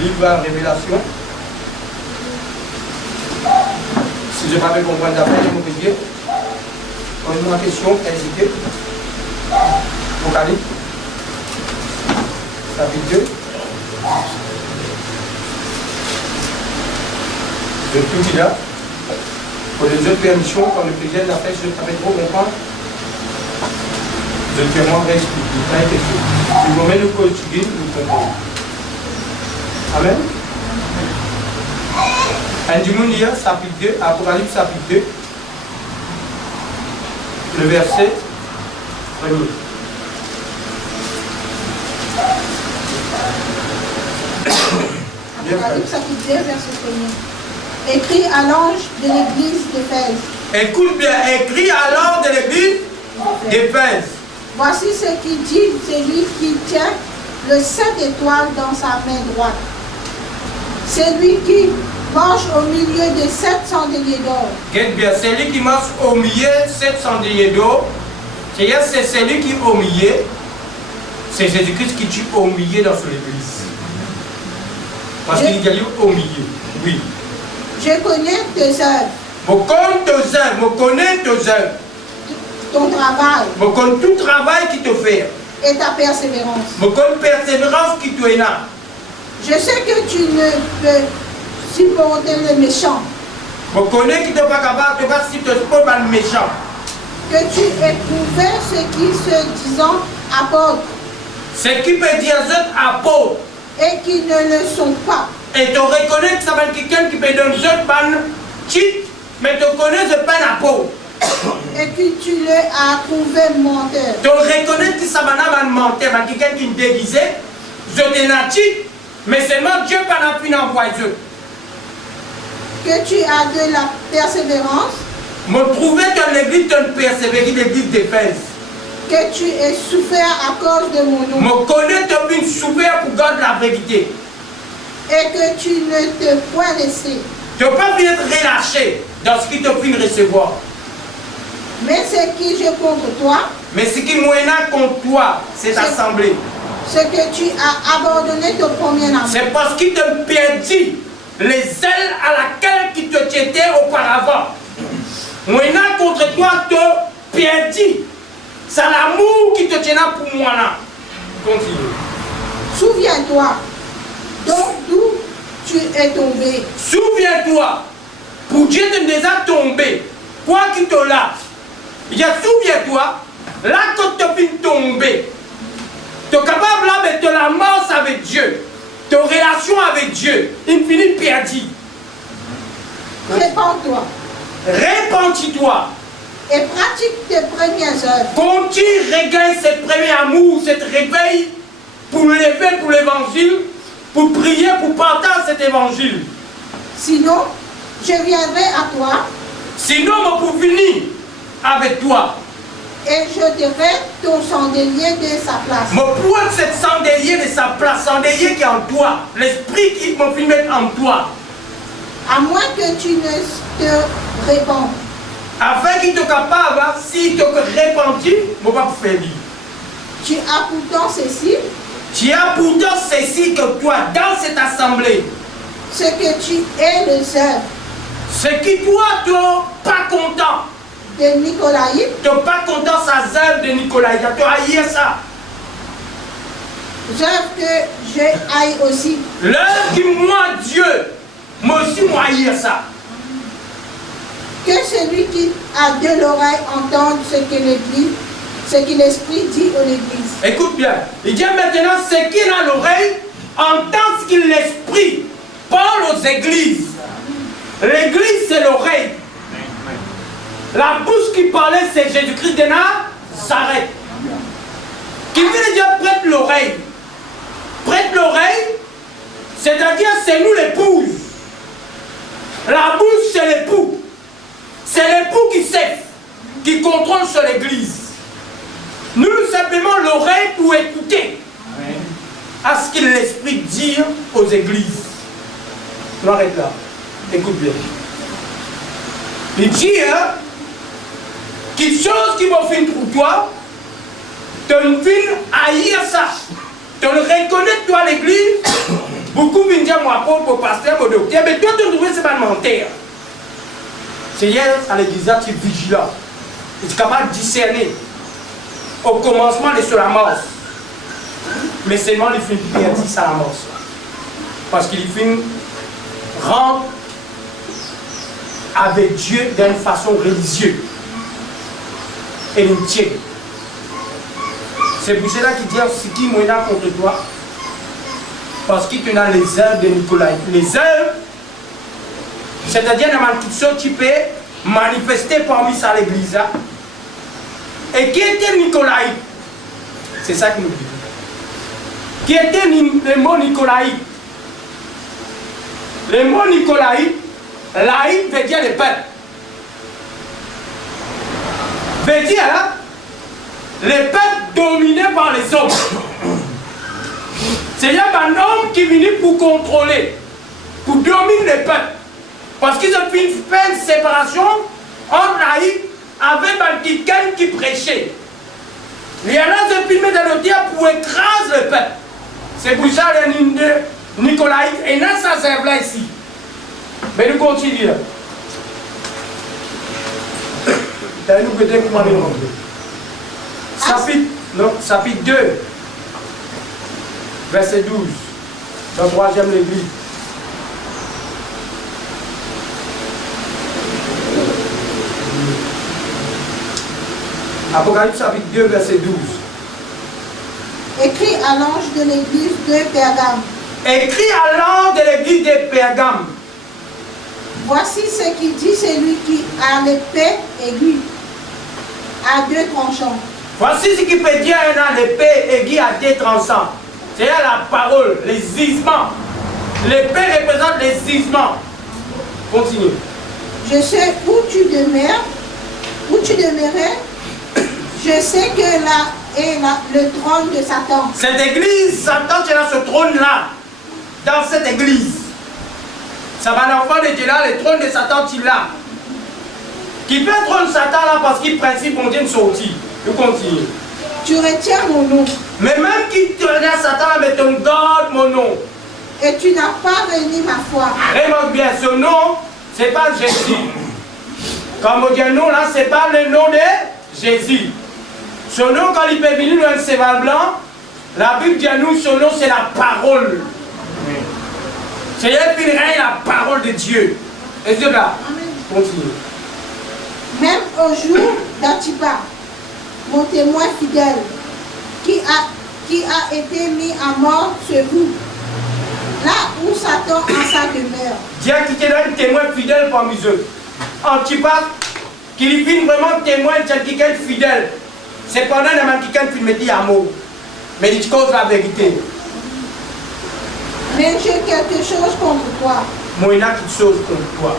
livre à Révélation. Si je ne peux pas comprendre d'affaires, je peux dire. Pose-moi une question, hésitez. Apocalypse, chapitre 2. Je tout là. Pour les autres permissions, quand le président de la fête, je ne savais trop comprendre. Je te demanderai expliquer. Si vous mettez le code civil, vous comprenez. Amen. Un dimanche, chapitre 2, Apocalypse chapitre 2, le verset 1er. Apocalypse chapitre 2, verset 1er. Écrit à l'ange de l'église d'Éphèse. Écoute bien, écrit à l'ange de l'église d'Éphèse. Voici ce qu'il dit celui qui tient le 7 étoiles dans sa main droite. Celui qui marche au milieu des 7 chandeliers d'or. Regarde bien, celui qui marche au milieu 7 chandeliers d'or, c'est celui qui est au milieu, c'est Jésus-Christ qui tue au milieu dans son église. Parce qu'il y a au milieu, oui. Je connais tes œuvres. Je connais tes œuvres, je connais tes œuvres. Ton travail. Je connais tout travail qui te fait. Et ta persévérance. Je connais persévérance qui te est là. Je sais que tu ne peux supporter le méchant. Je connais que tu n'es pas capable de pas supporter le méchant. Que tu éprouvais ce qui se disant apôtres. Ce qui peut dire apôtres. Et qui ne le sont pas. Et tu reconnais que ça va être quelqu'un qui peut donner un titre, mais tu connais que ce n'est pas un apôtre. Et que tu l'as trouvé menteur. Tu reconnais que ça va être un menteur, quelqu'un qui est déguisé, je t'ai un titre, mais seulement Dieu n'a pas envoyé. Que tu as de la persévérance. Me trouver dans l'église de persévérer, l'église d'Éphèse. Que tu aies souffert à cause de mon nom. Me connais que tu as souffert pour garder la vérité. Et que tu ne te point laissé. Tu ne peux pas être relâché dans ce qui te fait recevoir. Mais ce qui je contre toi. Mais ce qui moyenna contre toi, c'est assemblée. Ce que tu as abandonné ton premier amour. C'est parce qu'il te perdit les ailes à laquelle tu te étais auparavant. Moyenna contre toi te perdit. C'est l'amour qui te tiendra pour moi là. Continue. Souviens-toi. Donc d'où tu es tombé. Souviens-toi. Pour Dieu te déjà tombé. Quoi qu'il te l'a. Il y a souviens-toi. Là quand tu es tombé. Tu es capable là de te la mort avec Dieu. Ta relation avec Dieu. Il finit perdu. Répands-toi. Répands-toi. Et pratique tes premières œuvres. Continue, regagne ce premier amour, cette réveil pour lever pour l'évangile, pour prier, pour partager cet évangile. Sinon, je viendrai à toi. Sinon, on peut finir avec toi. Et je jeterai ton chandelier de sa place. Me prends cette chandelier de sa place, chandelier qui est en toi, l'esprit qui me fait mettre en toi. À moins que tu ne te répandes. Afin qu'il te capable, si tu te répandis, je ne vais pas faire vivre. Tu as pourtant ceci. Tu as pourtant ceci que toi, dans cette assemblée. Ce que tu es le seul. Ce qui toi, tu n'es pas content. De Nicolaïde. Tu n'es pas content sa œuvre de Nicolaïde. Tu as haï ça. J'œuvre que je haïs aussi. L'œuvre qui moi, Dieu, moi aussi, moi haï ça. Que celui qui a de l'oreille entende ce que l'Église, ce que l'Esprit dit aux Églises. Écoute bien. Il dit maintenant, ce qui a l'oreille entend ce que l'Esprit parle aux églises. L'église, c'est l'oreille. La bouche qui parlait, c'est Jésus-Christ de Nazareth. Qui veut dire prête l'oreille. Prête l'oreille, c'est-à-dire c'est nous l'épouse. La bouche, c'est l'époux. C'est l'époux qui sait, qui contrôle sur l'église. Nous, simplement l'oreille pour écouter à ce que l'Esprit dit aux églises. On arrête là. Écoute bien. Il dit, quelque chose qui va finir pour toi, tu ne finis haïr ça. Tu le reconnais, toi, l'église, Beaucoup viennent dire mon apôtre, mon pasteur, mon docteur, mais toi, tu trouves c'est pas mentir. C'est hier à l'église, tu es vigilant. Tu es capable de discerner. Au commencement, il est sur la mort. Mais seulement il fait perdre ça la mort. Parce qu'il fait rendre avec Dieu d'une façon religieuse. Et une tienne. C'est pour cela qu'il dit ce qui m'a contre toi. Parce qu'il te a les œuvres de Nicolas. Les œuvres, c'est-à-dire la malédiction qui peut manifester parmi ça l'église. Et qui était Nicolaï? C'est ça qu'il nous dit. Qui était le mot Nicolaï? Le mot Nicolaï, laïc veut dire le peuple. Veut dire le peuple dominé par les hommes. C'est un homme qui vient pour contrôler, pour dominer le peuple. Parce qu'ils ont fait une séparation entre laïc avec quelqu'un qui prêchait. Il y en a des films dans le terre pour écraser le peuple. C'est pour ça que Nicolas et là ça sert là ici. Mais nous continuons. Nous peut-être comment les montrer. Chapitre 2, verset 12, dans la 3e l'église. Apocalypse chapitre 2, verset 12. Écrit à l'ange de l'église de Pergame. Écrit à l'ange de l'église de Pergame. Voici ce qu'il dit celui qui a l'épée aiguë à 2 tranchants. Voici ce qu'il peut dire un l'épée aiguë à 2 tranchants. C'est la parole, les gisements. L'épée représente les gisements. Continue. Je sais où tu demeures, où tu demeurais. Je sais que là est le trône de Satan. Cette église, Satan est dans ce trône-là. Dans cette église. Ça va l'enfant de Dieu là, le trône de Satan, tu l'as. Qui fait le trône de Satan là parce qu'il principe on dit une sortie. Je continue. Tu retiens mon nom. Mais même qui te regarde Satan, mais tu gardes mon nom. Et tu n'as pas réuni ma foi. Remarque bien, ce nom, c'est pas Jésus. Quand on dit un nom là, c'est pas le nom de Jésus. Ce nom, quand il peut venir dans un cheval blanc, la Bible dit à nous, ce nom c'est la parole. C'est la parole de Dieu. Et Dieu là, continue. Même au jour d'Antipas, mon témoin fidèle, qui a été mis à mort sur vous, là où Satan a sa demeure. Dieu qui te donne un témoin fidèle parmi eux. Antipas, qui lui fait vraiment témoin de quelqu'un fidèle. C'est pendant que quelqu'un qui me dit amour. Mais il cause la vérité. Mais j'ai quelque chose contre toi. Moi, il y a quelque chose contre toi.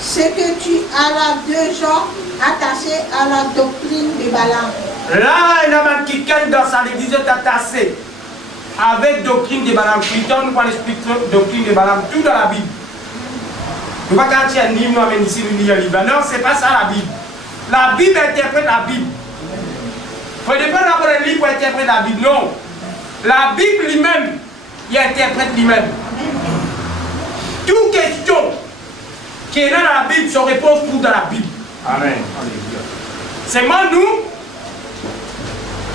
C'est que tu as là 2 gens attachés à la doctrine de Balaam. Là, il y a quelqu'un dans sa église attaché avec doctrine de Balaam. Plutôt, nous allons expliquer doctrine de Balaam, tout dans la Bible. Nous ne pouvons pas dire un livre, nous amène ici, nous lisons. Non, ce n'est pas ça la Bible. La Bible interprète la Bible. Il ne faut pas avoir un livre pour interpréter la Bible. Non. La Bible lui-même, il interprète lui-même. Toute question qui est dans la Bible, son réponse trouve dans la Bible. Amen. C'est moi,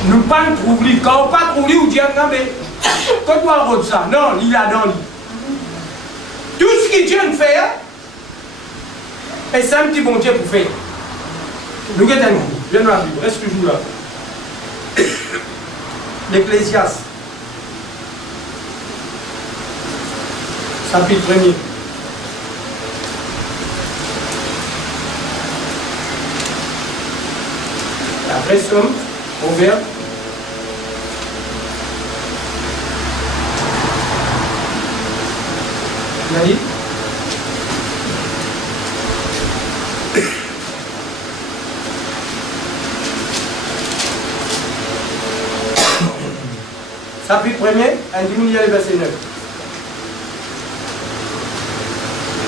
nous pas nous trouver. Quand on pas trouver, on dit, non, mais quand on a ça, non, il a dans lui. Tout ce que Dieu nous fait, et c'est un petit bon Dieu pour faire. Nous regardons, viens dans la Bible, reste toujours là. L'Ecclésiaste, chapitre 1er. Après Somme, Proverbe. Il a dit chapitre 1er, indigne le verset 9.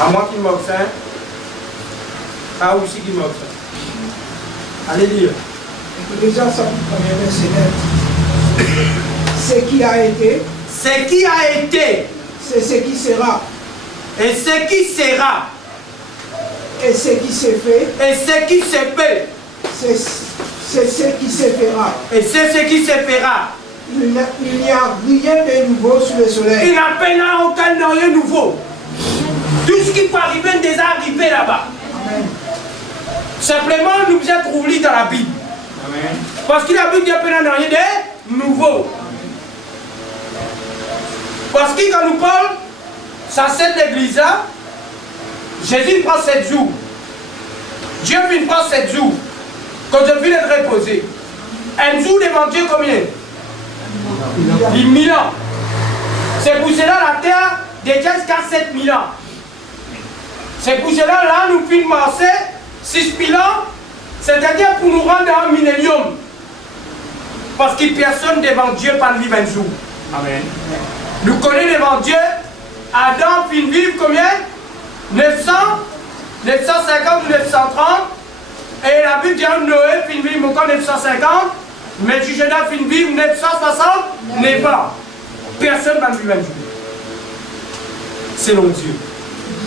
À moi qui moque ça, à aussi qui moque ça. Allez lire. Ecclésiaste chapitre 1er, verset 9. Ce qui a été, Ce qui a été, c'est ce qui sera. Et ce qui sera. Et ce qui s'est fait, Et ce qui se fait. c'est ce qui se fera. Et c'est ce qui se fera. Il n'y a rien de nouveau sous le Il soleil. n'appelle aucun rien nouveau. Tout ce qui peut arriver est déjà arrivé là-bas. Amen. Simplement, nous êtes oubliés dans la Bible. Amen. Parce qu'il a vu qu'il n'y a rien de nouveau. Parce que quand nous parlons, ça c'est l'église-là, Jésus prend 7 jours. Dieu prend 7 jours. Quand je viens d'être reposé. Un jour devant Dieu combien? 1000 ans. C'est pour cela la terre déjà jusqu'à 7000 ans. C'est pour cela là nous pouvons marcher 6000 ans, c'est-à-dire pour nous rendre à un millénium. Parce que personne devant Dieu pas vivre un jour. Amen. Nous connaissons devant Dieu, Adam finit vivre combien? 900, 950 ou 930. Et la Bible dit Noé finit vivre encore 950. Mais Jujena finit vivre 960 n'est pas. Personne ne va vivre un jour. Selon Dieu.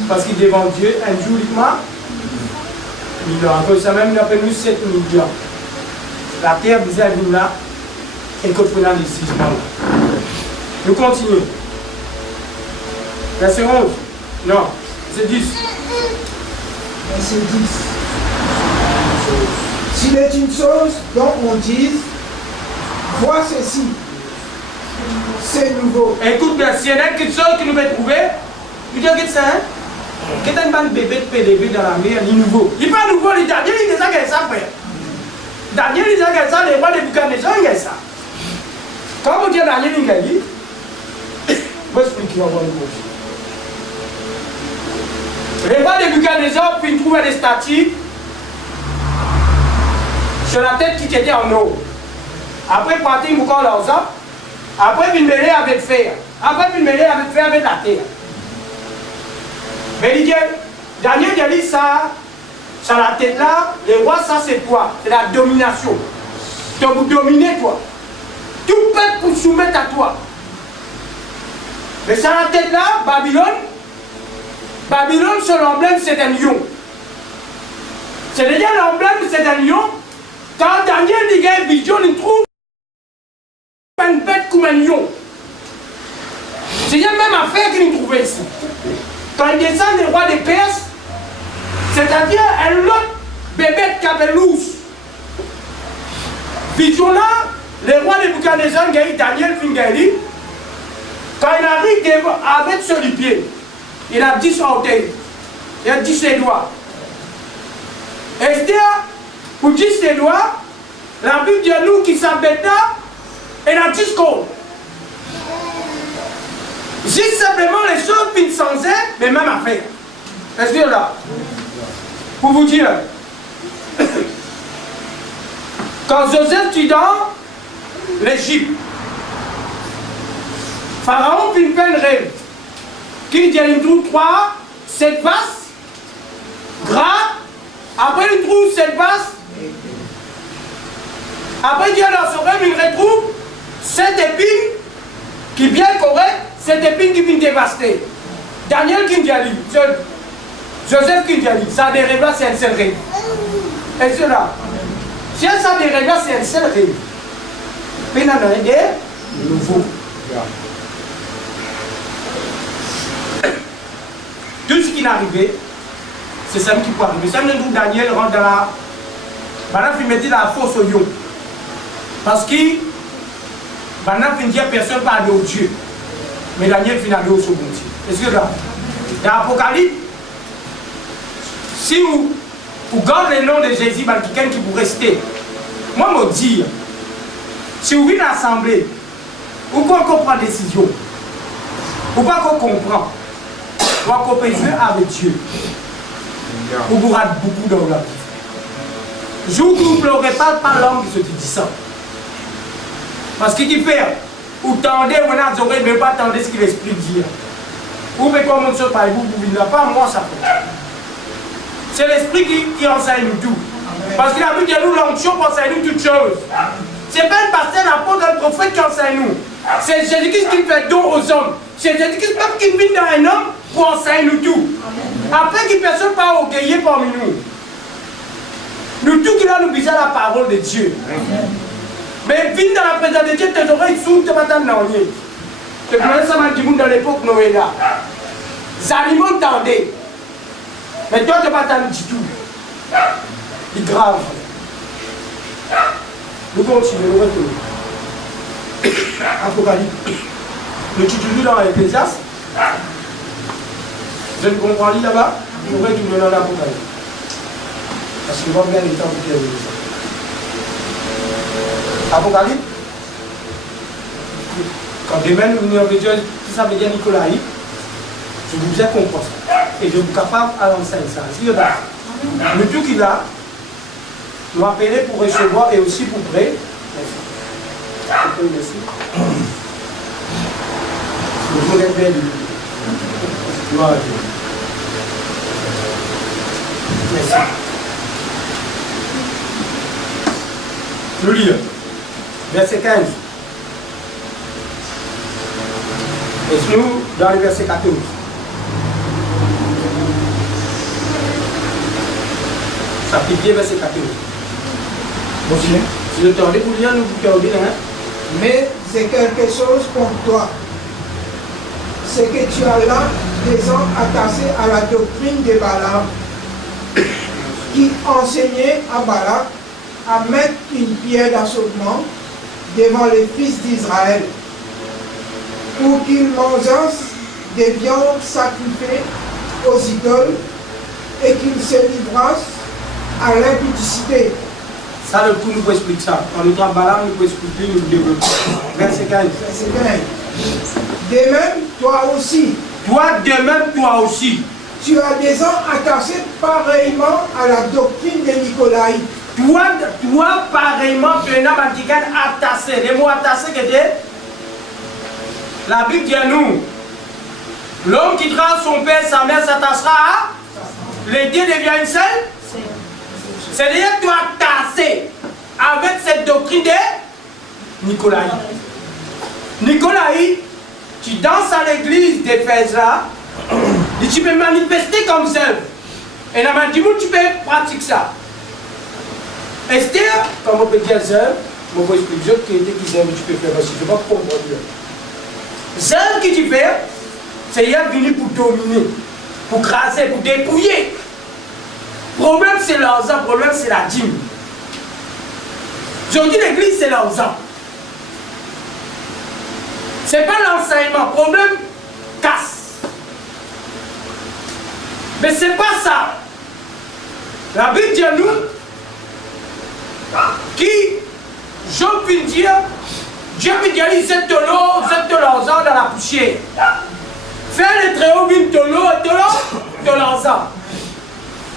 Parce qu'il devant Dieu, un jour uniquement, il a encore ça même, il appelle nous 7 millions. La terre disait à nous là, et comprenant les 6 mois là. Nous continuons. Verset 11. Non, c'est 10. Verset 10. S'il est une chose dont on dise, vois ceci, c'est nouveau. Écoute bien, s'il y en a quelque chose que nous devons trouver, il dit que ça, hein? Que t'as un bébé de PDB dans la mer, il est nouveau. Il n'est pas nouveau, il est Daniel, il est déjà qu'il ça, frère. Daniel, il est déjà qu'il ça, les rois de Buchanan, il est ça. Quand vous dites Daniel, il est dit, je vais expliquer, on va voir le prochain. Les rois de Buchanan, puis ils trouvent des statues sur la tête qui était en eau. Après, ils partent, ils vous collent leurs hommes. Après, ils mêlent avec fer. Après, ils mêlent avec fer avec la terre. Mais il dit, Daniel dit ça, sur la tête là, les rois, ça c'est quoi? C'est la domination. Tu vous dominer toi. Tout peuple pour soumettre à toi. Mais sur la tête là, Babylone, son emblème c'est un lion. C'est-à-dire l'emblème c'est un lion. Quand Daniel dit une vision, il trouve une bête comme un lion. C'est la même affaire qu'il trouvait ici. Quand il descend des rois des Perses, c'est-à-dire un autre bébé de cabelousse. Vision là, les rois de Buchanan, Daniel Fingali, quand il arrive avec sur les pieds, il a 10 orteils, il a 10 doigts. Esther, pour 10 doigts, la Bible dit à nous qu'il s'embête là, il a 10 cordes. Juste simplement les choses finissent sans être, mais même affaire. Est-ce que là, pour vous dire, quand Joseph tue dans l'Égypte, Pharaon finit un rêve qui dit il trouve 3, 7 vases gras, après il trouve 7 vases, après il dit dans son rêve il retrouve 7 épines qui bien correctes. Cette épine qui vient dévaster. Daniel qui dit, Joseph qui dit, ça dérive là, c'est un seul rêve. Et cela, si ça dérive là, c'est un seul rêve. Puis il y en a un de nouveau. Tout ce qui est arrivé, c'est ça qui peut arriver. Ça me dit Daniel rentre dans la. Maintenant, il mettait dans la fosse au lion. Parce que, maintenant, il dit personne ne parle de Dieu. Mais Daniel finit au second Dieu. Est-ce que là, dans l'Apocalypse, si vous gardez le nom de Jésus, quelqu'un qui vous rester, moi, je me dis, si vous venez à l'Assemblée, vous pouvez encore prendre décision, vous pouvez encore comprendre, vous pouvez encore jouer avec Dieu. Vous vous ratez beaucoup dans la vie. Je vous ne pleurez pas par l'homme qui se dit ça. Parce qu'il dit faire. Ou tendez, vous n'avez oreilles, mais pas tendez ce que l'esprit dit. Ou mais comme on se parle, vous ne pouvez pas, moi ça fait. C'est l'esprit qui enseigne nous tout. Parce qu'il a vu que nous, l'onction pour enseigner nous toutes choses. Ce n'est pas un pasteur, un apôtre, un prophète qui enseigne nous. C'est Jésus-Christ qui fait don aux hommes. C'est Jésus-Christ même qui vit dans un homme pour enseigner nous tout. Après qu'il ne personne pas orgueillé parmi nous. Nous tous qui nous bisons la parole de Dieu. Mais vite dans la présence de Dieu, tes oreilles s'ouvrent, tu vas t'en aller. Tu connais ça dans l'époque Noé là. Les animaux tendaient. Mais toi, tu ne vas pas t'en du tout. C'est grave. Nous continuons, nous retournons. Apocalypse. Le titre dans l'Ecclésiaste. Vous avez compris là-bas? Nous retournons dans l'Apocalypse. Parce que va bien les temps pour terminer ça. Apocalypse. Quand demain nous venons de Dieu, tout ça veut dire Nicolas, je vous ai compris ça. Et je suis capable à l'enseigner ça. Le tout qu'il a, nous appeler pour recevoir et aussi pour prier. Merci. Merci. Je vous ai bien dit. Gloire à Dieu. Merci. Nous lisons. Verset 15. Et nous, dans le verset 14. Chapitre 10, verset 14. Continuez. Si vous tendez pour lire, nous vous tendez, hein? Mais c'est quelque chose contre toi. C'est que tu as là des hommes attachés à la doctrine de Balaam, qui enseignait à Balak à mettre une pierre d'achoppement devant les fils d'Israël, pour qu'ils mangeassent des viandes sacrifiées aux idoles et qu'ils se livrassent à l'impudicité. Ça, le coup, nous peut expliquer ça. En nous travaillant, nous peut expliquer, nous développer. Verset 15. Verset 15. De même, toi aussi. Toi, de même, toi aussi. Tu as des hommes attachés pareillement à la doctrine de Nicolaï. Toi, pareillement, tu es un homme qui est attaché. Les mots attachés, que c'est la Bible dit à nous. L'homme qui quittera son père, sa mère s'attachera à. Les deux devient une seule. C'est-à-dire que tu as tassé avec cette doctrine de Nicolaï. Nicolaï, tu danses à l'église d'Éphèse là, et tu peux manifester comme ça. Et dans le monde, tu peux pratiquer ça. Esther, comme on peut dire ça, on peut expliquer qui était qui servent, tu peux faire aussi. Je ne sais pas pourquoi on peut dire. Celle qui tu fais, c'est venu pour dominer, pour craser, pour dépouiller. Problème c'est l'argent, problème c'est la dîme. Aujourd'hui l'église c'est l'argent. C'est pas l'enseignement, problème casse. Mais c'est pas ça. La Bible dit à nous qui, je puis dire, Dieu peut dire, il zette de l'eau, zette de l'argent dans la poussière. Faire les très hauts vignes de l'eau et de l'argent.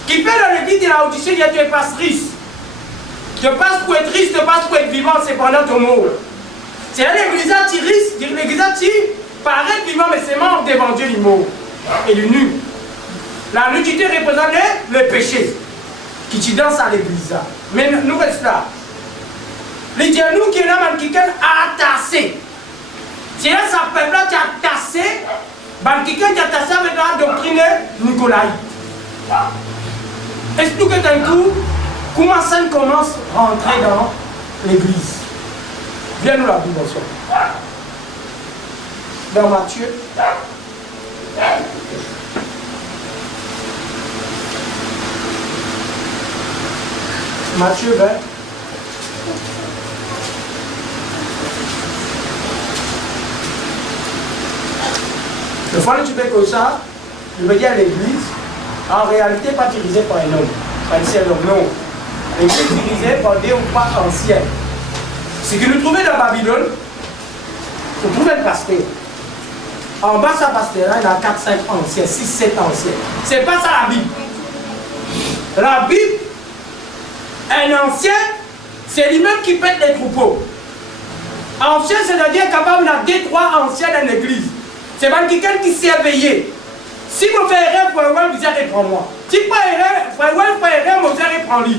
Qui fait dans l'église de la Odyssée, il y a tu es pas triste. Tu passes pour être triste, tu passes pour être vivant, c'est pendant ton mot. C'est l'église qui risque, l'église qui paraît vivant, mais c'est mort devant Dieu, il mort. Et le nu. La nudité représente le péché. Qui tu danses à l'église. Mais nous restons là. Les dieux nous qui est là, qui est attaché. C'est là, ça peuple là, tu as tassé. Qui est attaché avec la doctrine Nicolaï. Explique d'un coup comment ça commence à rentrer dans l'église. Viens nous la Bible ensemble. Dans Matthieu. Matthieu 20. Le fois où tu fais comme ça, je veux dire à l'église. En réalité, pas dirigé par un homme, pas un homme, non. L'église dirigée par des ou pas anciens. Ce que nous trouvons dans Babylone, nous trouvons le pasteur. En bas, ça pasteur, il y a 4-5 anciens, 6-7 anciens. C'est pas ça la Bible. La Bible, un ancien, c'est lui-même qui pète les troupeaux. Ancien, c'est-à-dire capable d'avoir 2-3 anciens dans l'église. C'est même quelqu'un qui s'est éveillé. Si vous faites erreur, vous allez prendre moi. Si vous faites erreur, vous allez prendre lui.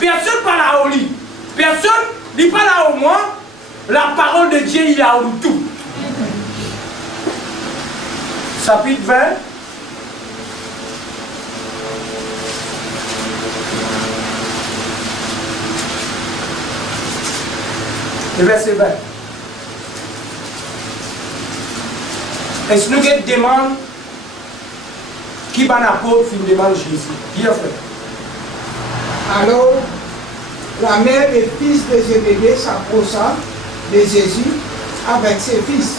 Personne ne parle à lui. Personne ne parle à moi. La parole de Dieu, il a tout. chapitre 20. Le verset 20. Est-ce que nous demandons qui va l'apôtre qui demande Jésus? Dis frère. Alors, la mère et fils de Zébédée s'approcha de Jésus avec ses fils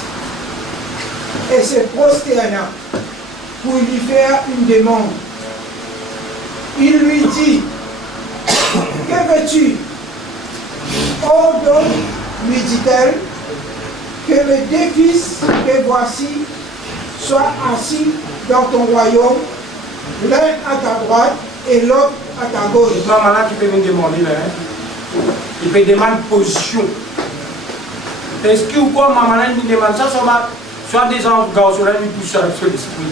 et se prosterna pour lui faire une demande. Il lui dit, que veux-tu? Ordonne, lui dit-elle, que mes deux fils que voici soient assis dans ton royaume, l'un à ta droite et l'autre à ta gauche. Maman là qui peut me demander là, il peut demander position. Est-ce que ou quoi maman là me demande ça, soit des garçons là qui poussent sur l'esprit.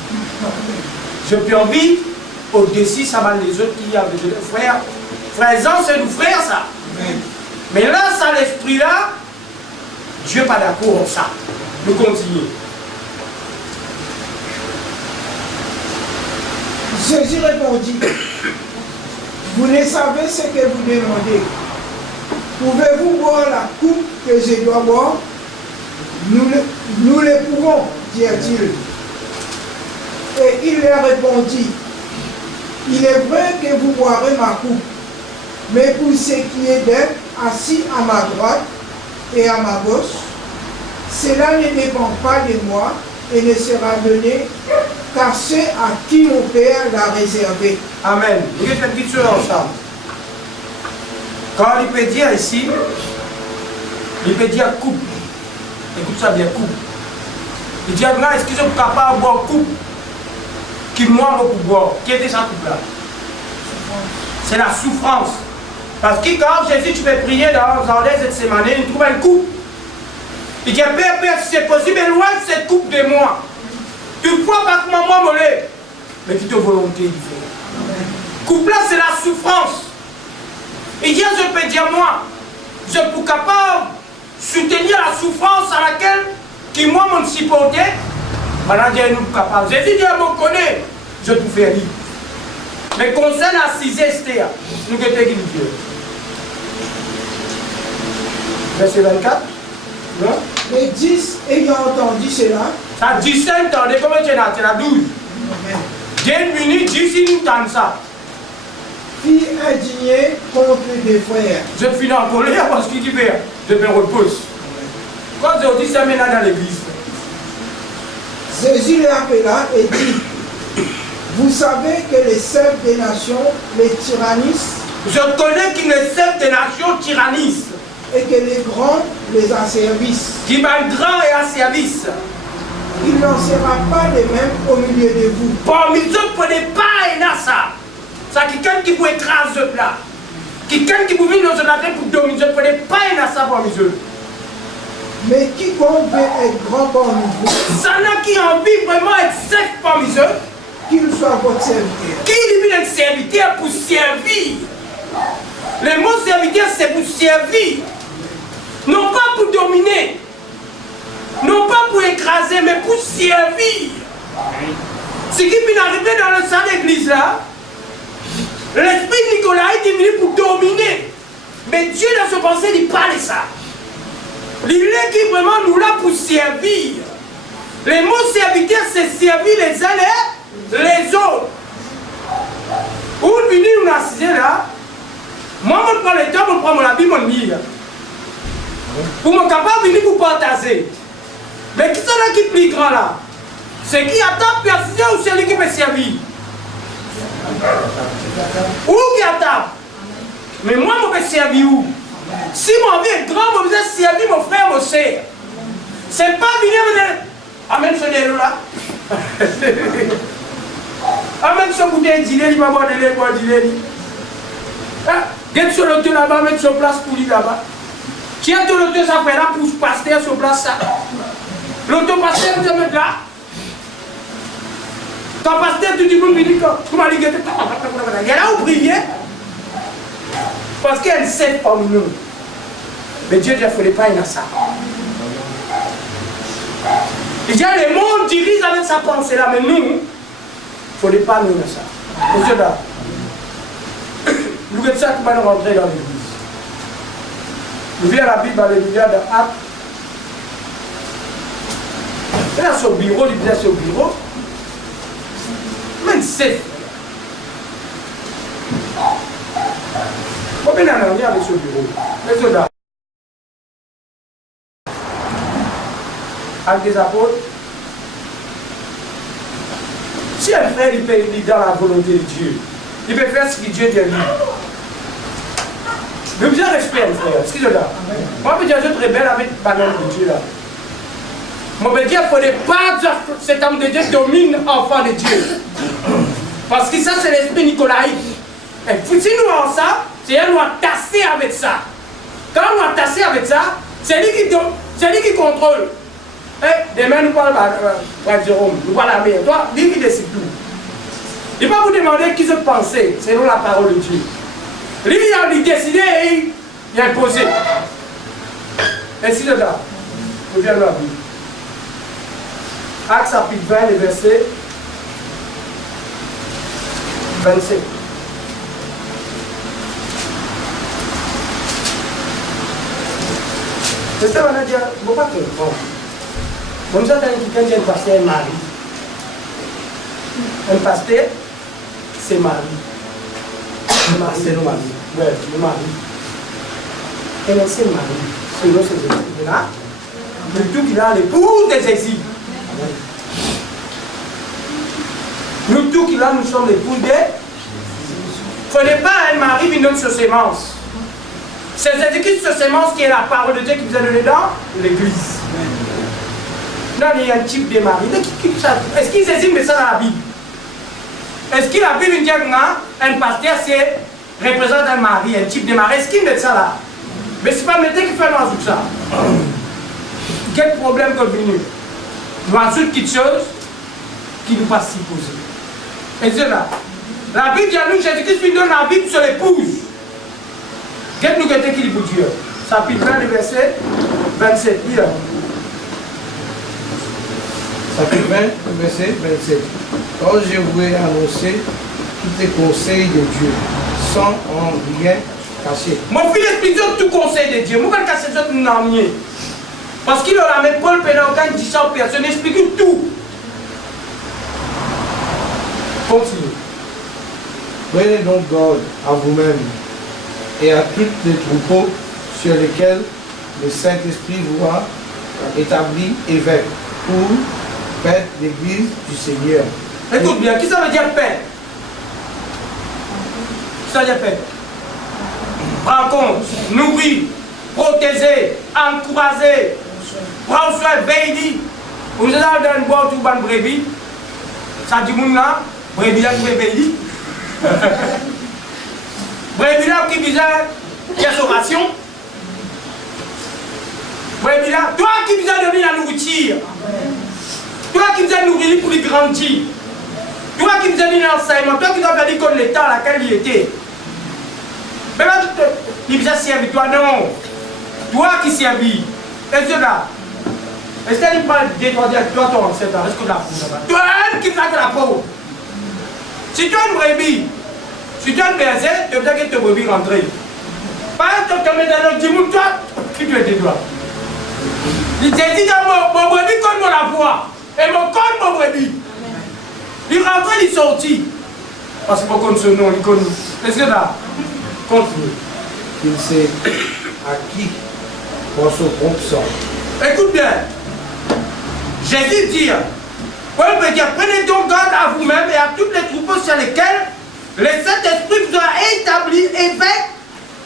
Je peux envie au-dessus, ça va les autres qui avaient des frères. Frères, c'est nous frères ça. Mais là, ça l'esprit là, Dieu n'est pas d'accord avec ça. Nous continuons. Jésus répondit, vous ne savez ce que vous demandez. Pouvez-vous boire la coupe que je dois boire? Nous le pouvons, dit-il. Et il leur répondit, il est vrai que vous boirez ma coupe, mais pour ce qui est d'être assis à ma droite et à ma gauche, cela ne dépend pas de moi et ne sera donné qu'à ceux à qui mon Père l'a réservé. Amen. Vous êtes une petite chose ensemble. Quand il peut dire ici, il peut dire coupe. Écoute ça bien, coupe. Il dit, là, est-ce qu'ils sont capables de boire coupe qui moi pour boire? Qui était sa coupe là? C'est la souffrance. Parce que quand Jésus, tu peux prier dans le jardin cette semaine, il trouve une coupe. Il dit, Père, si c'est possible, éloigne cette coupe de moi. Tu ne crois pas que maman me l'est, mais tu te volonté du faire. Coupe là, c'est la souffrance. Il dit, je peux dire moi, je suis capable de soutenir la souffrance à laquelle qui moi m'ont supporté. Maintenant, Dieu nous capable. Jésus, Dieu me connaît, je peux faire libre. Mais concernant la 6e Esther, nous sommes Dieu. Verset 24. Non? Les 10 ayant entendu cela, ça 17 ans, comment tu as 12. 10 minutes, 10 nous entendons ça. Fille indignée contre des frères. Je finis en colère parce qu'il dit, je me repose. Quand je dis ça maintenant dans l'église. Jésus les appela et dit, vous savez que les chefs des nations les tyrannissent. Je connais que les chefs des nations tyrannissent. Et que les grands les asservissent. Qui m'a grand et asservissent. Il n'en sera pas de même au milieu de vous. Parmi eux, ne prenez pas un ça. C'est quelqu'un qui vous écrase là. Quelqu'un qui vous vient dans un atelier pour dominer. Ne prenez pas un ça parmi eux. Mais quiconque veut être grand parmi vous, ça n'a qui a envie vraiment être chef parmi eux, qu'il soit votre serviteur. Qui lui est serviteur pour servir. Le mot serviteur, c'est pour servir. Non pas pour dominer. Non pas pour écraser, mais pour servir. Ce qui vient d'arriver dans le sein d'église là, l'esprit de Nicolas est venu pour dominer. Mais Dieu dans son pensée, il parle de ça. Il est qui vraiment nous là pour servir. Le mot serviteur, c'est servir les uns les autres. Où venir nous assister là, moi je prends le temps, je prends mon habit, mon lit. Pour me capable de venir pour partager. Mais qui sont là qui est plus grand là? C'est qui attend pour assister ou c'est lui qui peut servir? Où qui attend? Mais moi je peux servir où? Si mon vie est grand, je vais servir mon frère, mon sœur. C'est pas venir me dire, amène ce délo là. Amène ce bouteille de dîner, il va boire de lait, boire de lait. Get sur l'auto là-bas, mettre sur place pour lui là-bas. Tiens, tout l'auto, ça fait là pour passer sur place ça. L'auto pasteur, vous mettre là. Quand pasteur, tu dis, vous me dites, comment il y a là où prier. Parce qu'elle sait parmi nous. Mais Dieu ne ferait pas une ça. Il dit, le monde dirige avec sa pensée là, mais nous, il ne faut pas nous ça. Monsieur là, nous sommes ça qui va nous rentrer dans l'église. Nous venons à la Bible, alléluia, dans Actes. Il est sur le bureau, il est sur le bureau. Même c'est. Combien d'années avec ce bureau? Monsieur là. Avec des apôtres. Si un frère il peut être dans la volonté de Dieu, il peut faire ce que Dieu dit à lui. Mais vous avez respect, frère. Excusez-moi. Moi, je peux dire que je suis rebelle avec le banane de Dieu là. Moi, je veux dire qu'il ne faut pas que cet homme de Dieu domine l'enfant de Dieu. Parce que ça, c'est l'esprit nicolaïque. Et si nous avons ça, c'est elle doit tasser avec ça. Quand on doit tasser avec ça, c'est lui qui contrôle. Demain, nous parlons de Jérôme, nous parlons de la mère. Toi, lui qui décide tout. Il va vous demander qui vous pensez, selon la parole de Dieu. Lui, il a décidé et il a imposé. Ainsi de là, vous viens de la Bible. Actes chapitre 20, le verset 27. C'est ça, on a dit, bon, pas que bon. Comme ça, quelqu'un qui est un pasteur, un mari. Un pasteur, c'est mari. Le mari, c'est le mari. Oui, le mari. Et c'est le mari. Selon ses études là, le tout qu'il a l'épouse des exils. Nous tous qui là, nous sommes l'épouse des. Il ne faut pas un mari qui donne sa sémence. C'est cette sémence qui est la parole de Dieu qui vous a donné dans l'église. Non, il y a un type de mari. Est-ce qu'ils estiment ça dans la Bible? Est-ce que la Bible dit qu'un pasteur représente un mari, un type de mari? Est-ce qu'ils mettent ça là? Mais ce n'est pas mettre qui fait dans tout ça. Quel problème que venu? Nous avons toutes petites choses qui nous passent si poser. Et c'est là. La Bible dit à nous, Jésus-Christ lui donne la Bible sur l'épouse. Qu'est-ce que nous avons dit pour Dieu? Chapitre 20, verset 27. Lire. Chapitre 20, verset 27. Or je vous ai annoncé tous les conseils de Dieu, sans en rien cacher. Mon fils explique tout conseil de Dieu. Moi, je vais casser ça tout. Parce qu'il a mis Paul Pédaucan dit ça aux personnes, explique tout. Continue. Prenez donc garde à vous-même et à toutes les troupeaux sur lesquels le Saint-Esprit vous a établi évêque pour faire l'église du Seigneur. Écoute bien, qui ça veut dire paix? Ça veut dire paix. Prends compte, nourrir, protéger, encourager, prendre soin, veiller. Vous avez dans une boîte ou une brebis. Ça dit mon là, brebis là qui veut veiller. Brebis là qui vise restauration. Brebis là, toi qui vise donner la nourriture. Toi qui vise nourrir pour lui grandir. Toi qui vise donner l'enseignement. Toi qui dois faire comme l'état à laquelle il était. Mais là, il vise servir toi, non. Toi qui servis. Est-ce que là? Est-ce qu'il parle de toi, ton ancêtre, est-ce que la peau là-bas? Toi qui fais de la peau. Si tu as une brebis, si tu as un berger, tu veux que tu brebis rentrer. Pas que tu mets dans le dimou, toi, qui tu es tes doigts. Il te dit que mon brebis conne la voix. Et mon conne mon brebis. Il rentre, il sortit. Parce que pour qu'on se nom, il connaît. Est-ce que là? Continue. Il s'est acquis pour son propre sang. Écoute bien. Jésus dit, Paul peut dire, prenez donc garde à vous-même et à toutes les troupeaux sur lesquels le Saint-Esprit vous a établi évêque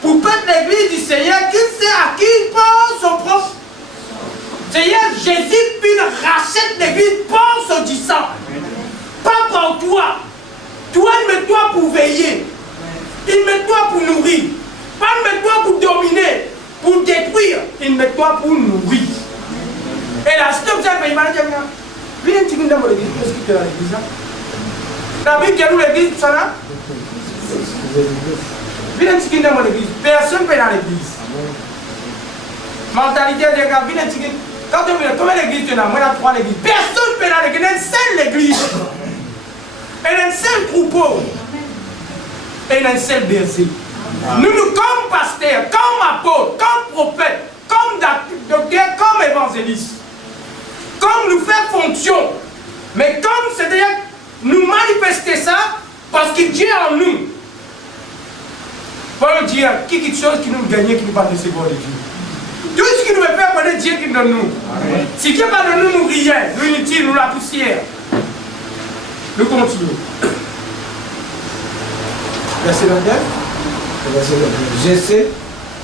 pour faire l'église du Seigneur qu'il sait à qui il pense son propre. Seigneur, Jésus puis rachète l'église par son du sang. Pas par toi. Toi, il met toi pour veiller. Il met toi pour nourrir. Pas il met toi pour dominer, pour détruire. Il met toi pour nourrir. Et là, si tu observes, il m'a dit, viens un petit peu dans l'église, qu'est-ce que tu es dans l'église là? La Bible dit à nous l'église, tout ça là? Viens un petit peu dans l'église, personne ne peut dans l'église. Mentalité des gars, viens un petit peu. Quand tu viens, combien d'églises tu as? Moi, il y a 3 églises. Personne ne peut dans l'église. Il y a une seule église. Il y a un seul troupeau. Et il y a un seul berger. Nous, comme pasteurs, comme apôtres, comme prophètes, comme docteurs, comme évangélistes, comme nous faire fonction, mais comme c'est-à-dire nous manifester ça parce que Dieu est en nous. Paul dit, quelque chose qui nous gagne, qui nous va recevoir de Dieu. Tout ce qui nous fait connaître Dieu qui nous donne nous. Si Dieu va donner nous rien, nous inutile, nous la poussière. Nous continuons. Verset 29. Verset 29. Je sais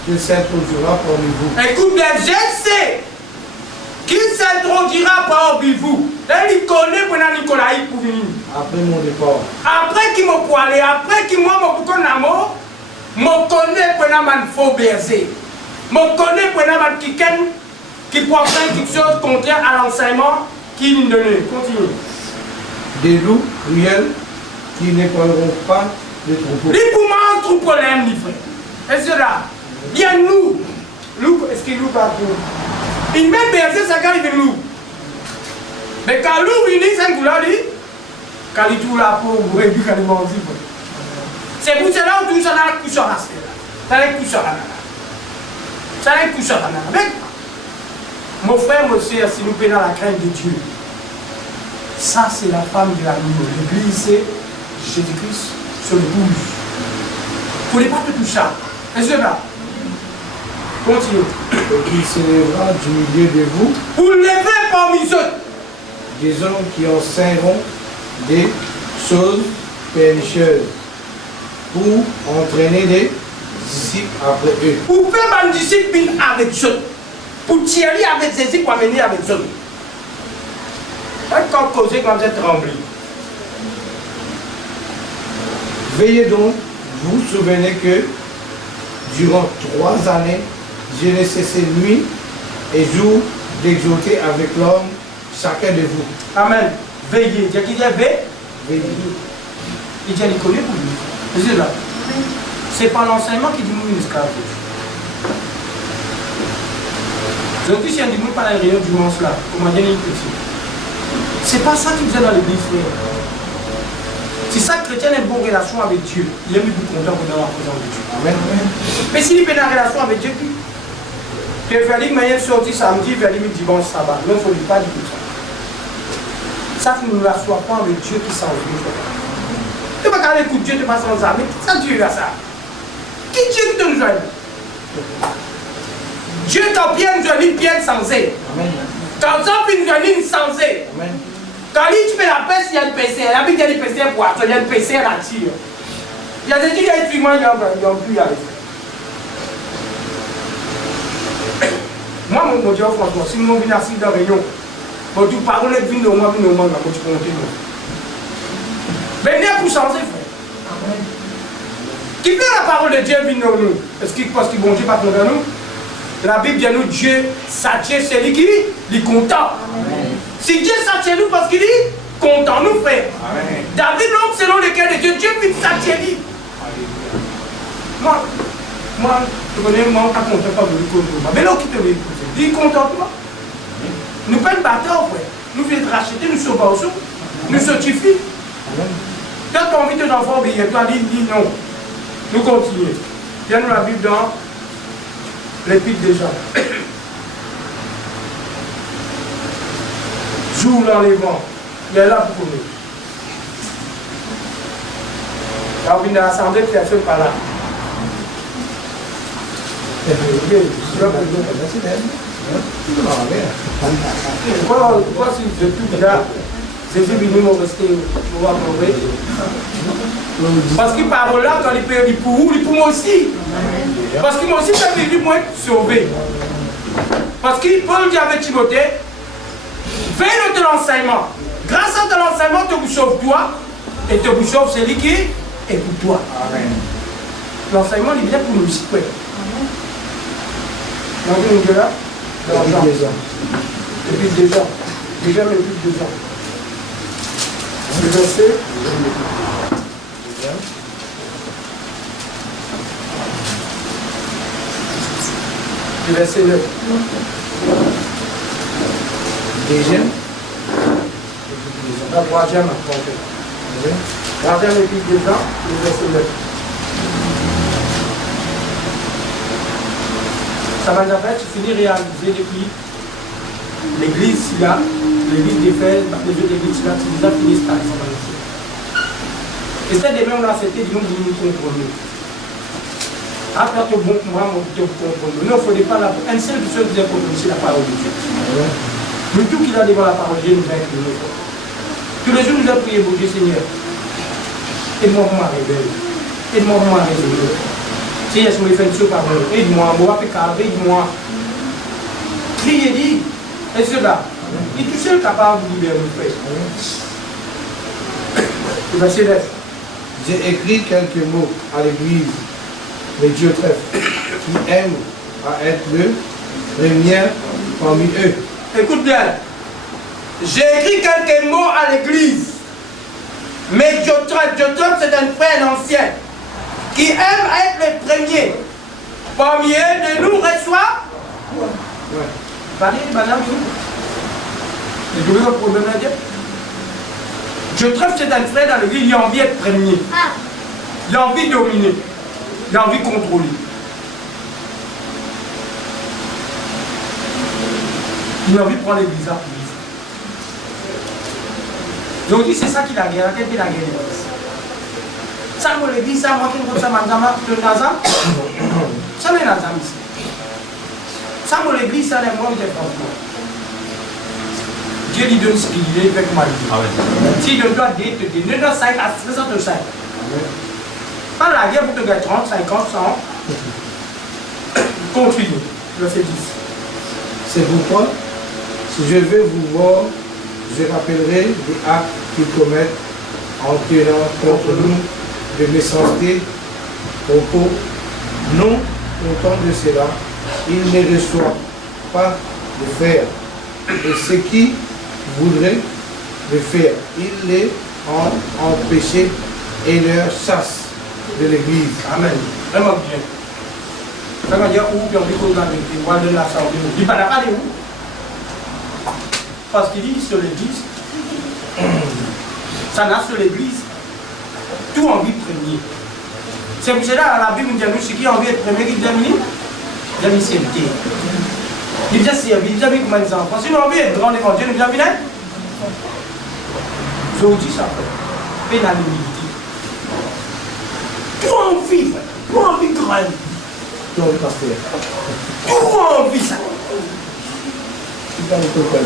qu'il s'introduira parmi vous. Écoute bien, je sais qu'il s'introduira parmi vous. Là, il connaît pour Nicolas pour venir. Après mon départ. Après qu'il m'a poilé, après qu'il m'a beaucoup d'amour, je connais pour un faux berger. Je connais pour un quelqu'un qui peut faire quelque chose contraire à l'enseignement qu'il nous donne. Continue. Des loups cruels qui n'écouleront pas les troupeaux. Les poumons, troupeau, l'aime, les frères. Est-ce que là, il y a nous. Loup, est-ce qu'il loue partout? Il met berger, ça quand il loue. Mais quand loup, il dit, c'est un goulard, quand il trouve la peau, vous voyez, quand il mange. C'est pour cela où tout ça n'a couché à la sphère. Ça n'a couché à la nana. Ça n'a couché à la nana. Mais, mon frère, mon soeur, si nous prenons la crainte de Dieu, ça c'est la femme de l'amour. L'église, c'est Jésus-Christ sur l'épouse. Vous ne pouvez pas tout ça. Est-ce que là? Continue. Et qu'il s'élèvera du milieu de vous. Vous levez parmi eux Des hommes qui enseigneront des choses pernicieuses pour entraîner les disciples après eux. Pour faire un disciple avec eux. Pour tirer avec ses disciples, pour amener avec eux. Quand causer comme ça tremblé. Veillez donc, vous vous souvenez que durant 3 années, je n'ai cessé nuit et jour d'exhorter avec l'homme chacun de vous. Amen. Veillez. Dieu qui dit veillez. Veillez. Il dit il connaît pour lui. C'est là. C'est pas l'enseignement qui dit nous esclaves. Donc si on dit nous pas la réunion du dimanche là, comment dire une petite. C'est pas ça qui faisait dans l'église, frère. Si ça chrétien a une bonne relation avec Dieu, il est plus content que dans la présence de Dieu. Amen. Mais s'il n'a pas une relation avec Dieu, puis il va dire que je sorti samedi, il va dire dimanche sabbat. Non, il ne faut pas dire ça. Ça, il ne rassoit pas avec Dieu qui s'en vient. Tu ne peux pas écouter Dieu, tu ne peux pas s'en mais ça Dieu a ça. Qui Dieu qui te nous joint? Dieu quand Pierre nous joint, Pierre sans aide. Quand Jean nous joint, sans aide. Quand tu fais la peste, il y a une PCR. La Bible dit une PCR pour attendre, il y a une PCR à tirer. Il y a des gens qui ont filmé, ils n'ont plus y aller. Moi, mon Dieu, franchement, si nous venons assis dans la réunion, quand tu parles de vie, nous allons quand tu peux monter. Venez pour changer, frère. Qui fait la parole de Dieu, vient nous? Est-ce qu'il pense que bon Dieu va contre nous? La Bible dit nous, Dieu, satisfait celui qui est content. Si Dieu satisfait nous parce qu'il est content, nous, frère. Amen. David, l'homme selon le cœur de Dieu, Dieu vit satisfait lui. Moi, je connais, moi, pas content, pas de lui. Mais l'autre qui te veut, il est content, toi. Nous pas une bataille, frère. Nous venons racheter, nous sommes au nous certifions. Quand tu as envie de l'enfant obéir, toi, dis non. Nous continuons. Viens nous la Bible dans l'épître des gens. Jour l'enlèvement. Il est là pour nous. Quand on vient à l'assemblée, personne par là. Pourquoi si je tout déjà, Jésus est venu me rester pour voir mon. Parce qu'il parle là, quand il peut pour vous, il pour moi aussi. Parce que moi aussi, j'ai vécu pour être sauvé. Parce qu'il Paul dit avec Timothée, veille de l'enseignement. Grâce à ton enseignement, tu vous sauves toi, et tu vous sauves celui qui est pour toi. L'enseignement, il vient pour nous aussi. Donc, nous là, depuis 2 ans. Depuis 2 ans. Déjà, mais depuis 2 ans. Le verset. Le verset 9. Deuxième. La troisième. Troisième épître de Jean, le verset 9. Ça va nous faire finir de réaliser depuis l'église, là, l'église d'Éphèse, les autres églises, là, qui déjà finissent par exemple. Et c'est de même là, c'était de nous comprendre. Après, tu es bon pour moi, tu es bon pour nous. Il ne faudrait pas un seul qui se disait pour nous, c'est la parole de Dieu. Mais tout qu'il a devant la parole de Dieu nous aide. Tous les jours, nous avons prié pour Dieu, Seigneur. Aide-moi pour ma rebelle. Aide-moi pour ma résolution. Seigneur, si je me fais une chose par moi, aide-moi, moi, aide-moi. Criez, dit, et cela. Il est tout seul capable de libérer mon frère. Le verset 9. J'ai écrit quelques mots à l'église de Diotrephe, qui aime à être le premier parmi eux. Écoute bien. J'ai écrit quelques mots à l'église. Mais Diotrephe, c'est un frère ancien qui aime être le premier. Parmi eux, de nous reçoit. Allez, madame, vous avez un problème à dire. Diotrephe, c'est un frère dans l'église, il a envie d'être premier. Il a envie de dominer. Il a envie de contrôler. Il a envie de prendre l'église à l'église. Donc, c'est ça qu'il a gagné, il a gagné. Ça, moi, l'église, ça, moi, qui me ça, madame, le Nazam. Ça, le Nazam ici. Ça, moi, l'église, ça, les mots de transport. Dieu lui donne ce qu'il est avec moi. Si je dois dire, tu dis, ne donne 5 à 65. Pas la guerre pour te gagner 30, 50, 100. Continue. Verset 10. C'est pourquoi, si je vais vous voir, je rappellerai les actes qu'ils commettent en tenant contre nous de méchanceté, propos. Non, content de cela, ils ne reçoivent pas de fer. Et ceux qui voudraient le faire, ils les ont empêchés et leur chassent de l'église. Amen. Vraiment bien. Ça veut dire où puis on dit qu'on a des voix de la sorte. Il ne parle pas de où. Parce qu'il dit sur l'église. Ça n'a sur l'église. Tout envie de premier. C'est pour cela, la Bible nous dit, ce qui a envie d'être premier, qui termine, il a mis serviteur. Il vient servir, il vient avec mes enfants. Si nous avons envie d'être grand devant Dieu, nous vient venir. Je vous dis ça. Pénalité. Tout envie, tout envie de grand. Tout le pasteur. Tout envie ça. Tout le pasteur.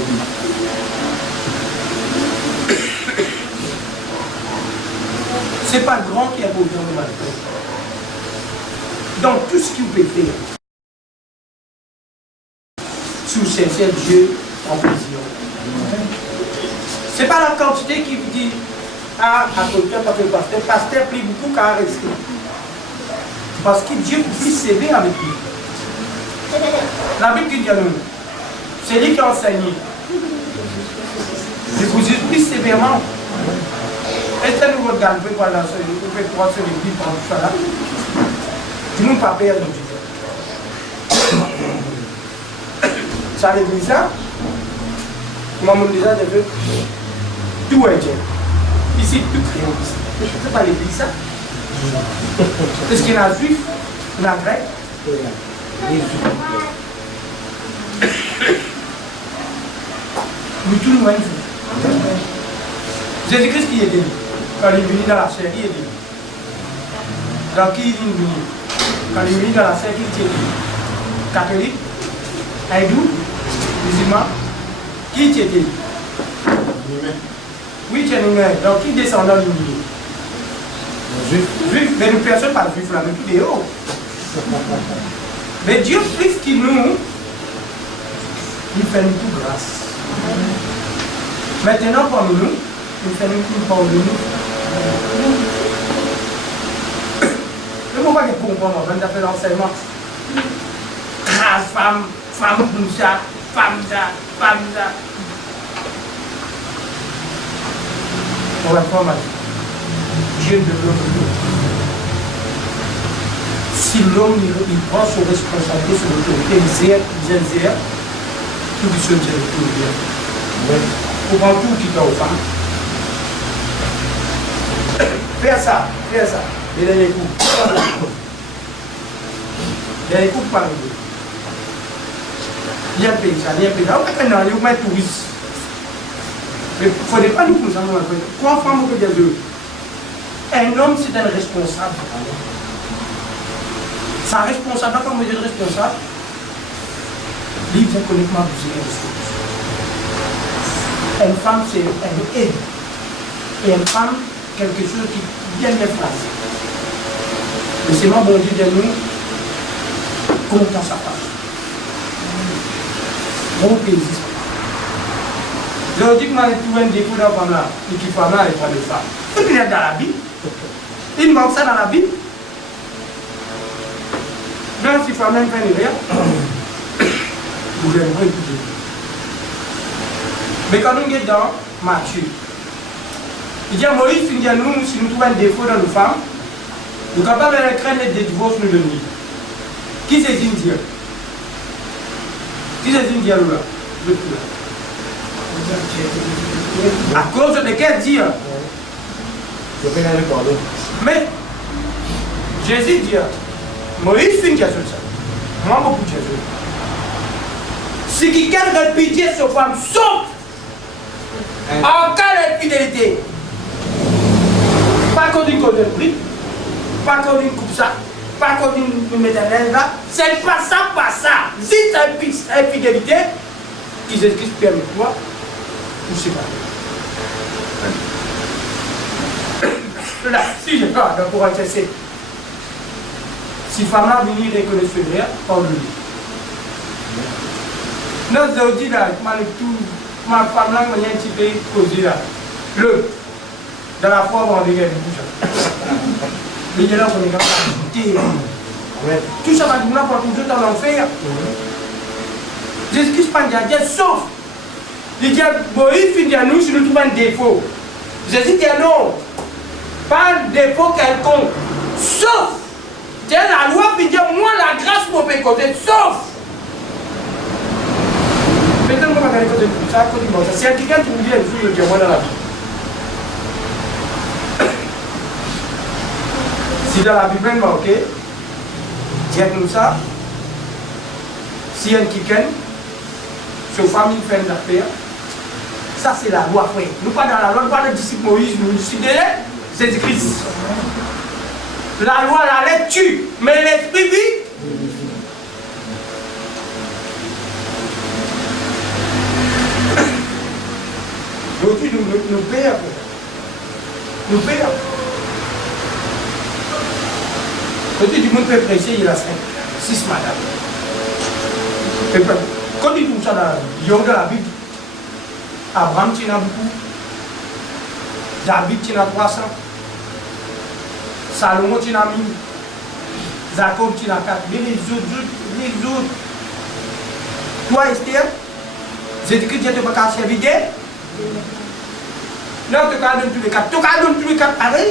C'est pas grand qui a beau dans le matin. Donc tout ce qu'il peut faire, sous sincère Dieu en plaisir. C'est pas la quantité qui vous dit à quelqu'un parce que le pasteur prie beaucoup qu'à rester. Parce que Dieu est plus sévère avec lui. La Bible dit à nous, c'est lui qui a enseigné. Je vous dis plus sévèrement. Est-ce que nous regardons voilà, vous pouvez croire sur les livres pour tout ça là? Tout le monde pas perdre nous dit. Ça l'église ça? Maman me disait tout est Dieu. Ici tout créé ici. C'est pas l'église ça? Est-ce qu'il y a un juif? Il y a un grec? Oui, tout le monde. Jésus-Christ qui est venu. Quand il est venu dans la chair, il est venu. Dans qui il est venu? Quand il est venu dans la chair, qui est venu? Catholique? Hindou? Musulman? Qui était venu? Oui, tu es humain. Donc qui descend dans l'humain? Juif. Mais nous personne pas juif là, mais tout est haut. Mais Dieu, plus qu'il nous, il fait nous tout grâce. Maintenant, pour nous, il fait nous tout pour nous. Le moment qui comprend, on va faire l'enseignement. Grâce, femme comme ça, femme ça. On va faire Dieu de l'homme. Si l'homme il prend son responsabilité, son autorité, il zère, tout ce Dieu tout bien. Pour prendre tout qui est aux femmes. Fais ça. Et les coups. Les coups par exemple. Il y a un pays. On peut aller au mettre touriste. Mais il ne faudrait pas nous poser en fait. Quoi femme peut dire de un homme c'est un responsable. Sa responsable, quand on dit responsable, il vient complètement abuser les ressources. Une femme c'est un aide. Et une femme, quelque chose qui vient des phrases. Mais c'est moi bon Dieu de nous, comment ça passe. Bon pays. Je dis que moi, j'ai trouvé un défaut dans la femme là, et qui femme là, elle prend des femmes. Il est dans la Bible. Il manque ça dans la Bible. Même si femme là, elle fait rien, vous allez voir écouter. Mais quand on est dans Matthieu, il dit à Moïse, il dit à nous, si nous trouvons un défaut dans nos femmes, nous sommes capables de craindre des divorces, nous le nier. Qui c'est India? Qui c'est India là? À cause de quel dire? Mais Jésus dit, Moïse finit sur ça. Moi, beaucoup de Jésus. Si quelqu'un veut pitié sur femme, sauf en cas d'infidélité. Pas qu'on dit qu'on donne prix, pas qu'on dit coupe ça, pas qu'on dit médaille là. C'est pas ça. Si c'est infidélité, qu'ils excusent permet toi, ou c'est pas. Là, si je parle, donc pour intéressé. Si femme a venu reconnaître ce lien, on lui. Non, je dis là, ma femme là, il y a un petit peu causé là. Dans la foi, on va regarder tout ça. Mais il y a là, on est capable de tout ça va nous n'importe où dans l'enfer. Jésus Christ pas dire, sauf. Il dit, Moïse finit à nous si nous trouvons un défaut. Jésus dit non, pas un défaut quelconque. Sauf. C'est la loi qui dit, moi la grâce pour me côté, sauf. Maintenant, on va regarder côté tout ça, côté bon. Si quelqu'un qui vous dit, je dis, moi dans la vie. Si dans la Bible, ok, dis-nous ça. Si un quelqu'un, sur famille fait une affaire, ça c'est la loi, frère. Nous pas dans la loi, nous pas de disciples Moïse, nous sommes Jésus-Christ. La loi, la lettre tue, mais l'esprit vit. Aujourd'hui, nous payons. Nous payons. Quand du monde peut prêcher, il a 6 madames. Et puis, quand il trouve ça dans la Bible, Abraham tient beaucoup, David tient 300, Salomon tient 1000, Jacob tient 4, mais les autres. Toi, Esther, Jésus-Christ, Dieu ne peut pas servir. Non, tu as donné tous les 4. Tu as donné tous les 4 pareil.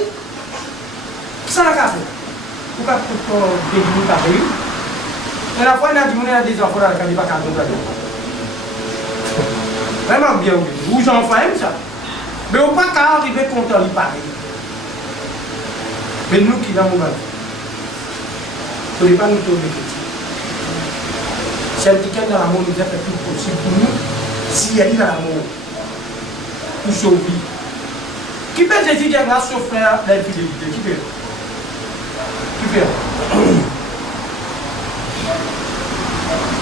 Qui s'en a fait? Pourquoi tu as des pareil? Et la fois, il y a des enfants qui ne sont pas capables. Vraiment bien, vous enfants aiment ça. Mais on ne peut pas arriver contre les pareil. Mais nous qui avons mal, il ne faut pas nous tourner petit. Si quelqu'un dans l'amour nous a fait tout possible pour nous, s'il y a dans l'amour, pour sauver. Qui peut Jésus dire grâce au frère l'infidélité? Qui peut? Qui peut?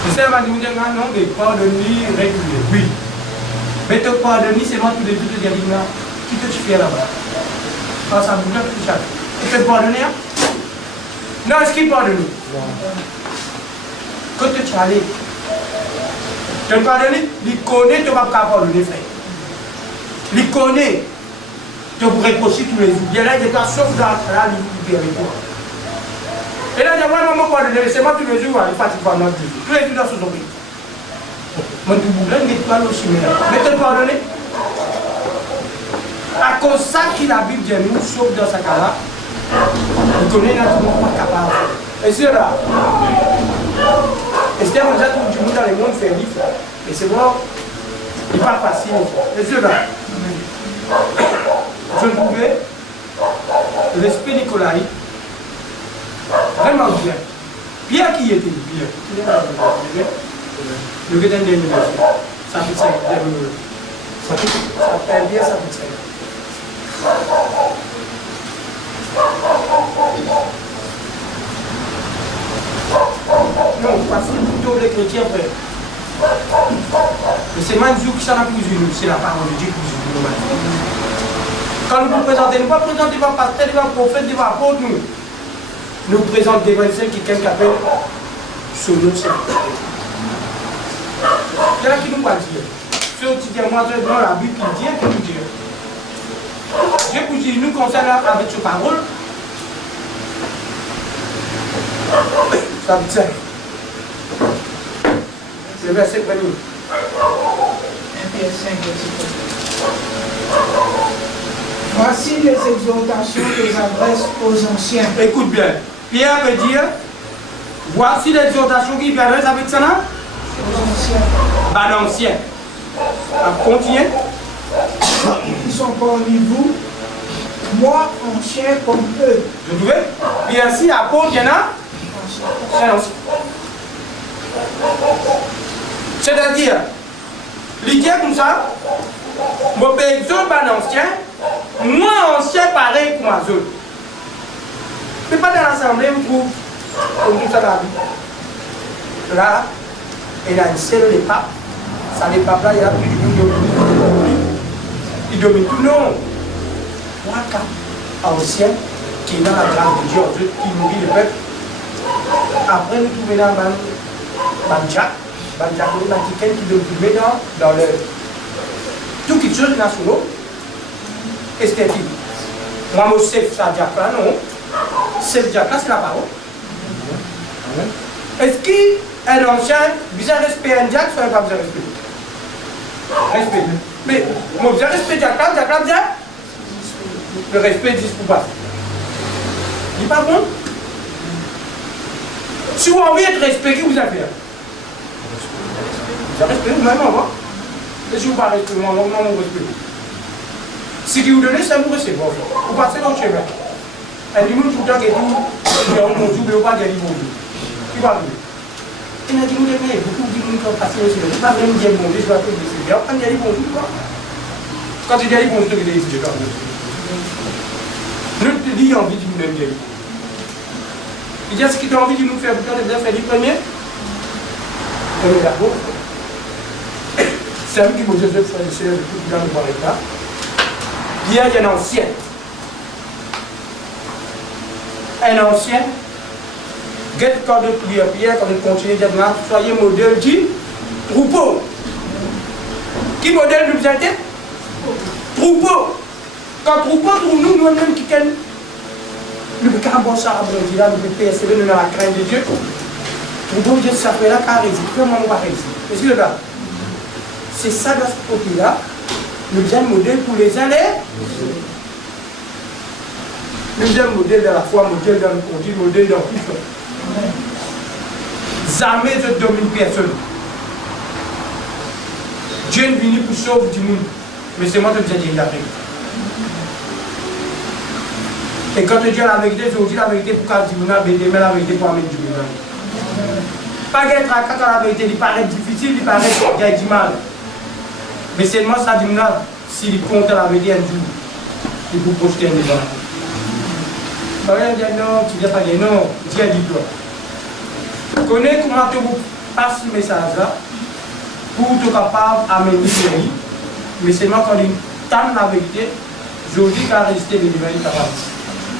Je sais, on dit non, mais pardonner régulier. Oui. Mais te pardonner, c'est moi tous les jours de dire qui te tu fais là-bas? Quand ça bouge, tu chattes. Tu peux pardonner? Non, est-ce qu'il pardonne? Non. Quand tu es allé, tu peux pardonner, il connaît, tu ne vas pas pardonner, frère. Il connaît, tu pourrais reprocher tous les jours. Il y a là, il est sauf dans la libérer toi. Et là, il y a vraiment pardonner, c'est moi tous les jours, il fatigue pas non plus. Tous les jours dans son oreille. Moi, tu bouges, mais tu vas le chimère. Mais tu pardonner. À cause de ça, qu'il a Bible dit nous, sauf dans sa cas-là, il connaît naturellement pas capable. Et c'est là. Et c'est déjà tout le monde dans le monde fait vivre. Et c'est bon. Il n'est pas facile. Les yeux là. Je trouvais l'esprit Nicolai vraiment bien. Pierre qui était Pierre. Le gars d'un ça fait ça. Ça fait bien, ça fait ça. Non, parce que plutôt les chrétiens, frère. Mais c'est Manzou qui s'en a plus une, c'est la parole de Dieu qui nous dit. Quand nous nous présentons, nous ne pas présenter devant pasteur, devant prophète, devant apôtre, nous présentons devant celle qui quelqu'un appelle son nom. C'est là qui nous va dire. Ce qui dit, moi, dans la Bible, qui dit, qui nous dit. Dieu vous dit, nous concerne avec sa parole. Ça veut dire. C'est le verset premier. Voici les exhortations que j'adresse aux anciens. Écoute bien. Pierre veut dire, voici les exhortations qui viennent avec ça là. Aux anciens. Ben ancien. Continuez. Qui sont parmi vous, moi ancien comme eux. Vous trouvez? Et ainsi, apôtre, il y en a un ancien. C'est-à-dire, l'idée comme ça, mon père un ancien, moi ancien pareil comme moi autres. Mais pas dans l'assemblée, on trouve comme tout ça dans la vie. Là, il a une seule les papes. Ça, les papes là, il y a plus de monde. Il domine tout. Non. Trois cas anciens qui est dans la grâce de Dieu, qui nourrit le peuple. Après, nous trouvons là Banjak, qui donne dans le. Tout quelque chose national, esthétique. Moi, je sais ça, Jack là, non. C'est Jack là, c'est la parole. Est-ce qu'un ancien, vous avez respect un Jack, soit pas vous avez respect? Respect. Mais, moi, vous avez respect Jack là, vous avez le respect 10 pour pas. Il n'est pas bon? Si vous avez envie d'être respecté, vous avez fait. Vous avez respecté vous-même, on va. Et si vous ne pas respecter, moi, non, respect. Ce qui vous donnez, c'est vous recevoir. Vous passez dans le chemin. Et du monde tout le temps qui dit, mon Dieu, vous ne pas dire bonjour. Qui va venir? Il a dit, vous devez, beaucoup de gens qui passent aussi. Vous ne pas même dire bonjour, je vais appeler des seigneurs. Quand il dit bonjour, quoi? Quand il dit bonjour, il dit Dieu. Ne te dis envie de nous même dire. Il dit, est-ce que tu as envie de nous faire bouton de faire du premier? On est d'abord. C'est un qui me dit, frère et sœur, de tout le temps, ne parlez pas. Il y a un ancien. Un ancien. Get quand de prière, quand on continue de dire, soyez modèle du troupeau. Qui modèle nous êtes? Troupeau. Quand troupeau trouve nous-mêmes qui tiennent. Nous ne pouvons pas ça à Brésil, nous pouvons persévérer dans la crainte de Dieu. Troupeau, Dieu, ça fait là qu'à résister. Comment on va résister? Est-ce que le gars? C'est ça dans ce côté-là. Nous sommes modèle pour les années. Nous sommes modèle dans la foi, modèle dans le conduit, modèle dans tout ça. Jamais ne domine personne. Dieu est venu pour sauver du monde. Mais c'est moi qui vous ai dit la vérité. Et quand tu dis la vérité, je vous dis la vérité pour qu'elle dise mais la vérité pour amener du monde. Pas qu'être à quand la vérité, il paraît difficile, il paraît qu'il y a du mal. Mais seulement ça dit s'il compte la vérité un jour, il vous projeter un débat. Rien dire non, tu ne viens pas dire non, Dieu dit toi. Connais comment tu passes ce message-là pour être capable d'amener le pays. Mais seulement quand il tente la vérité, je dis qu'à résister les divins capable.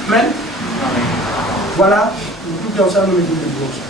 Amen. Voilà, tout ensemble nous mettons de gauche.